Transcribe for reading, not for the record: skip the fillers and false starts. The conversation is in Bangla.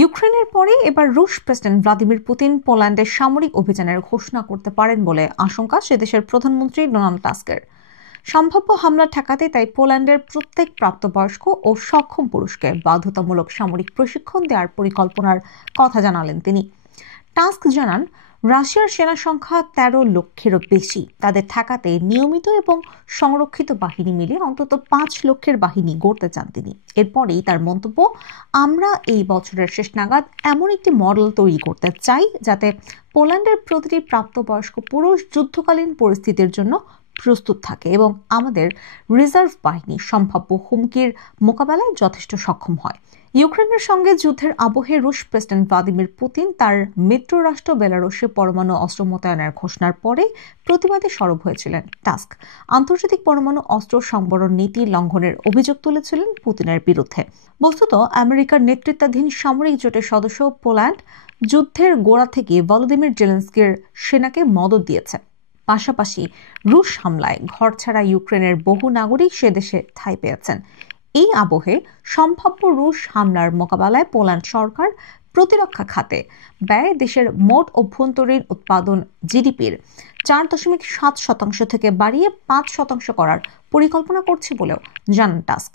ইউক্রেনের পরে এবার রুশ প্রেসিডেন্ট ভ্লাদিমির পুতিন পোল্যান্ডের সামরিক অভিযানের ঘোষণা করতে পারেন বলে আশঙ্কা সে দেশের প্রধানমন্ত্রী ডোনাল্ড টাস্কের। সম্ভাব্য হামলা ঠেকাতে তাই পোল্যান্ডের প্রত্যেক প্রাপ্তবয়স্ক ও সক্ষম পুরুষকে বাধ্যতামূলক সামরিক প্রশিক্ষণ দেওয়ার পরিকল্পনার কথা জানালেন তিনি। টাস্ক জানান, রাশিয়ার সেনা সংখ্যা ১৩ লক্ষেরও বেশি। তাদের ঠেকাতে নিয়মিত এবং সংরক্ষিত বাহিনী মিলে অন্তত ৫ লক্ষের বাহিনী গড়তে চান তিনি। এরপরেই তার মন্তব্য, আমরা এই বছরের শেষ নাগাদ এমন একটি মডেল তৈরি করতে চাই যাতে পোল্যান্ডের প্রতিটি প্রাপ্তবয়স্ক পুরুষ যুদ্ধকালীন পরিস্থিতির জন্য প্রস্তুত থাকে এবং আমাদের রিজার্ভ বাহিনী সম্ভাব্য হুমকির মোকাবেলায় যথেষ্ট সক্ষম হয়। ইউক্রেনের সঙ্গে যুদ্ধের আবহে রুশ প্রেসিডেন্ট ভ্লাদিমির পুতিন তার মিত্র রাষ্ট্র বেলারুশে পরমাণু অস্ত্র মোতায়েনের ঘোষণার পরে প্রতিবাদে সরব হয়েছিলেন টাস্ক। আন্তর্জাতিক পরমাণু অস্ত্র সংবরণ নীতি লঙ্ঘনের অভিযোগ তুলেছিলেন পুতিনের বিরুদ্ধে। বস্তুত আমেরিকার নেতৃত্বাধীন সামরিক জোটের সদস্য পোল্যান্ড যুদ্ধের গোড়া থেকে ভলোদিমির জেলেনস্কির সেনাকে মদদ দিয়েছে। পাশাপাশি রুশ হামলায় ঘরছাড়া ইউক্রেনের বহু নাগরিক সে দেশে ঠাঁই পেয়েছেন। এই আবহে সম্ভাব্য রুশ হামলার মোকাবেলায় পোল্যান্ড সরকার প্রতিরক্ষা খাতে ব্যয় দেশের মোট অভ্যন্তরীণ উৎপাদন জিডিপির ৪.৭% থেকে বাড়িয়ে ৫% করার পরিকল্পনা করছে বলেও জানান টাস্ক।